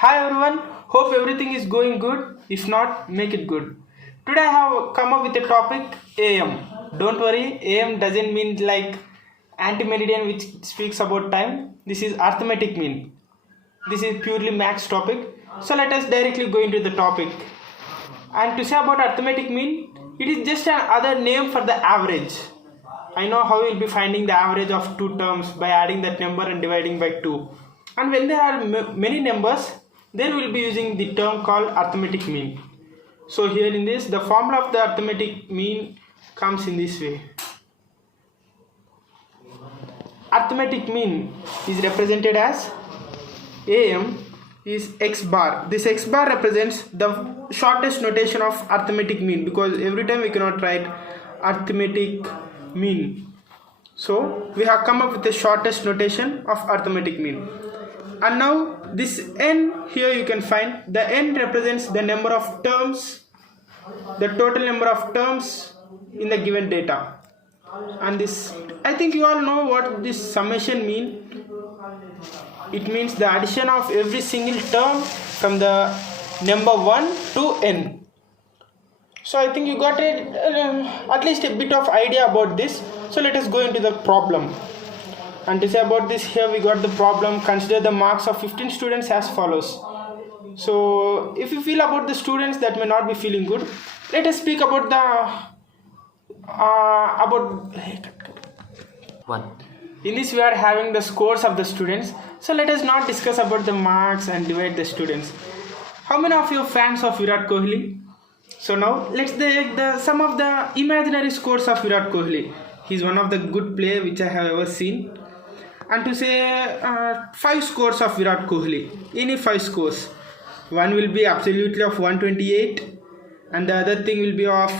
Hi everyone, hope everything is going good. If not, make it good. Today I have come up with a topic AM. Don't worry, AM doesn't mean like anti-meridian which speaks about time. This is arithmetic mean. This is purely maths topic. So let us directly go into the topic. And to say about arithmetic mean, it is just another name for the average. I know how you will be finding the average of two terms by adding that number and dividing by 2. And when there are many numbers, then we will be using the term called arithmetic mean. So here in this, the formula of the arithmetic mean comes in this way. Arithmetic mean is represented as AM is x bar. This x bar represents the shortest notation of arithmetic mean, because every time we cannot write arithmetic mean. So we have come up with the shortest notation of arithmetic mean. And now this n here you can find the n represents the number of terms, the total number of terms in the given data. And this, I think you all know what this summation mean. It means the addition of every single term from the number 1 to n. So I think you got at least a bit of idea about this. So let us go into the problem. And to say about this, here we got the problem. Consider the marks of 15 students as follows. So if you feel about the students that may not be feeling good, let us speak about in this we are having the scores of the students. So let us not discuss about the marks and divide the students. How many of you are fans of Virat Kohli? So now let's take some of the imaginary scores of Virat Kohli. He's one of the good player which I have ever seen. And to say 5 scores of Virat Kohli, any 5 scores. One will be absolutely of 128, and the other thing will be of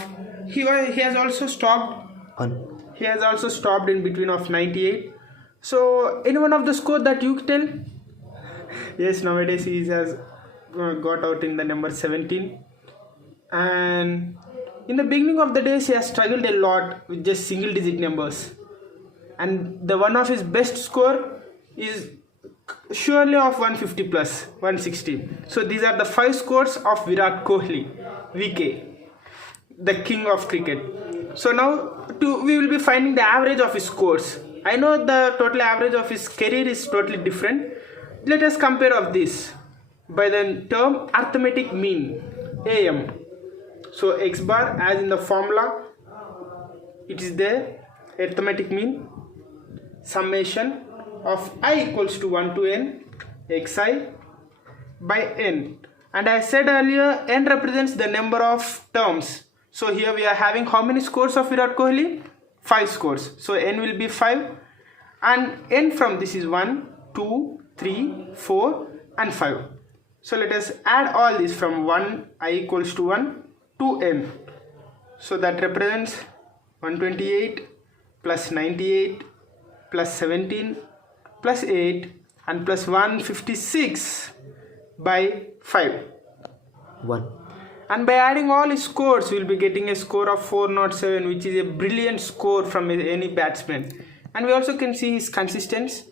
he has also stopped. He has also stopped in between of 98. So any one of the score that you tell? Yes, nowadays he has got out in the number 17. And in the beginning of the days he has struggled a lot with just single digit numbers. And the one of his best score is surely of 150 plus 160. So these are the 5 scores of Virat Kohli, VK, the king of cricket. So now we will be finding the average of his scores. I know the total average of his career is totally different. Let us compare of this by the term arithmetic mean, AM. So x bar, as in the formula, it is there, arithmetic mean, summation of I equals to 1 to n xi by n. And I said earlier, n represents the number of terms. So here we are having how many scores of Virat Kohli? 5 scores. So n will be 5, and n from this is 1, 2, 3, 4 and 5. So let us add all this from 1 I equals to 1 to n. So that represents 128 plus 98 plus 17 plus 8 and plus 156 by 5. 1. And by adding all his scores, we will be getting a score of 407, which is a brilliant score from any batsman. And we also can see his consistency.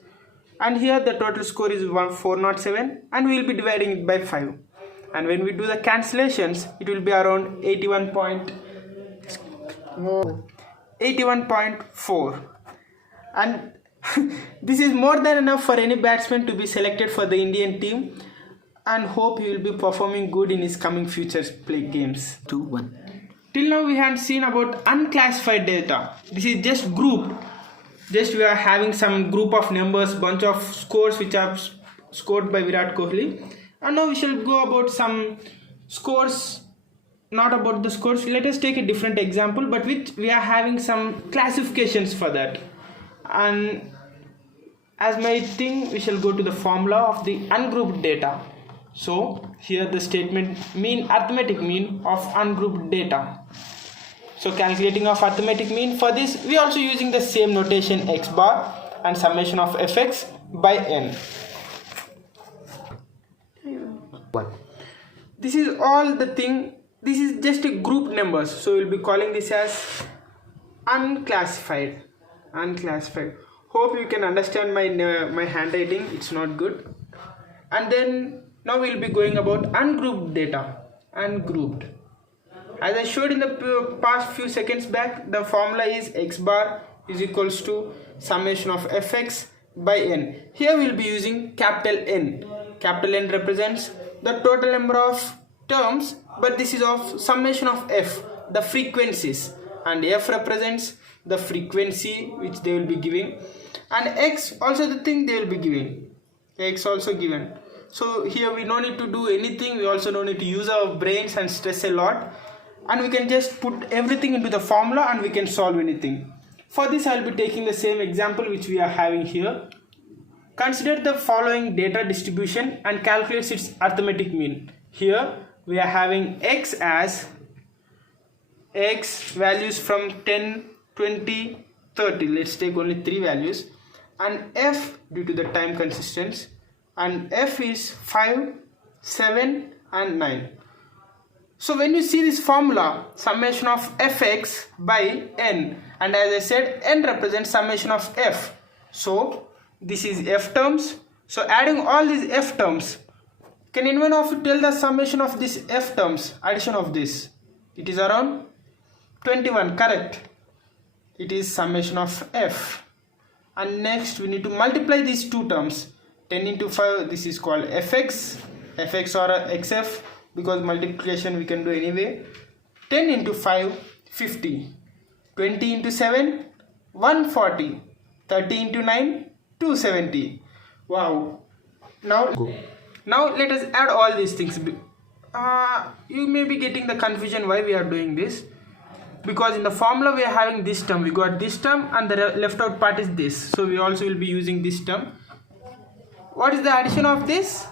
And here the total score is 407, and we will be dividing it by 5. And when we do the cancellations, it will be around 81.4. And this is more than enough for any batsman to be selected for the Indian team, and hope he will be performing good in his coming future play games. 2-1. Till now we haven't seen about unclassified data. This is just grouped. Just we are having some group of numbers, bunch of scores which are scored by Virat Kohli. And now we shall go about some scores, not about the scores. Let us take a different example, but which we are having some classifications for that. And as my thing, we shall go to the formula of the ungrouped data. So here the statement mean, arithmetic mean of ungrouped data. So calculating of arithmetic mean, for this we also using the same notation x bar and summation of fx by n. 1. This is all the thing. This is just a group numbers, so we'll be calling this as unclassified. Hope you can understand my handwriting, it's not good. And then Now we will be going about ungrouped data. Ungrouped. As I showed in the past few seconds back, the formula is x bar is equals to summation of fx by n. Here we will be using capital N. Capital N represents the total number of terms, but this is of summation of f, the frequencies, and f represents the frequency which they will be giving, and x also the thing they will be giving. X also given. So here we no need to do anything, we also don't need to use our brains and stress a lot, and we can just put everything into the formula and we can solve anything. For this I will be taking the same example which we are having here. Consider the following data distribution and calculate its arithmetic mean. Here we are having x as x values from 10, 20, 30. Let's take only 3 values, and f due to the time consistency, and f is 5, 7 and 9. So when you see this formula, summation of fx by n, and as I said, n represents summation of f, so this is f terms. So adding all these f terms, can anyone of you tell the summation of this f terms, addition of this? It is around 21, correct? It is summation of f. And next we need to multiply these two terms. 10 into 5, this is called fx, fx or xf, because multiplication we can do anyway. 10 into 5, 50. 20 into 7, 140. 30 into 9, 270. Wow. Now let us add all these things. You may be getting the confusion why we are doing this. Because in the formula we are having this term, we got this term, and the left out part is this, so we also will be using this term. What is the addition of this?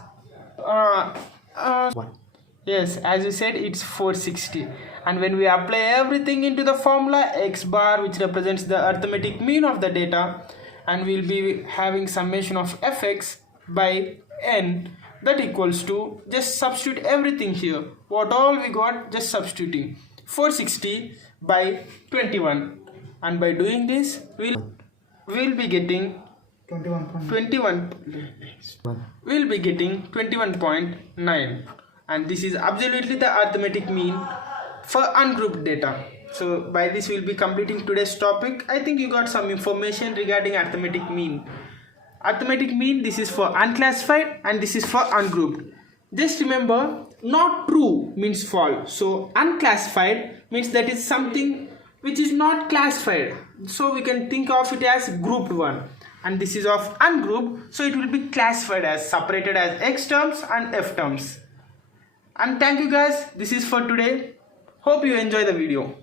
Yes, as you said, it's 460. And when we apply everything into the formula, x bar, which represents the arithmetic mean of the data, and we will be having summation of fx by n, that equals to, just substitute everything here, what all we got, just substituting 460 by 21, and by doing this we'll be getting 21.9, and this is absolutely the arithmetic mean for ungrouped data. So by this we'll be completing today's topic. I think you got some information regarding arithmetic mean. Arithmetic mean, this is for unclassified and this is for ungrouped. Just remember, not true means false. So unclassified means that is something which is not classified. So we can think of it as grouped one. And this is of ungrouped, so it will be classified as separated as x terms and f terms. And thank you guys. This is for today. Hope you enjoy the video.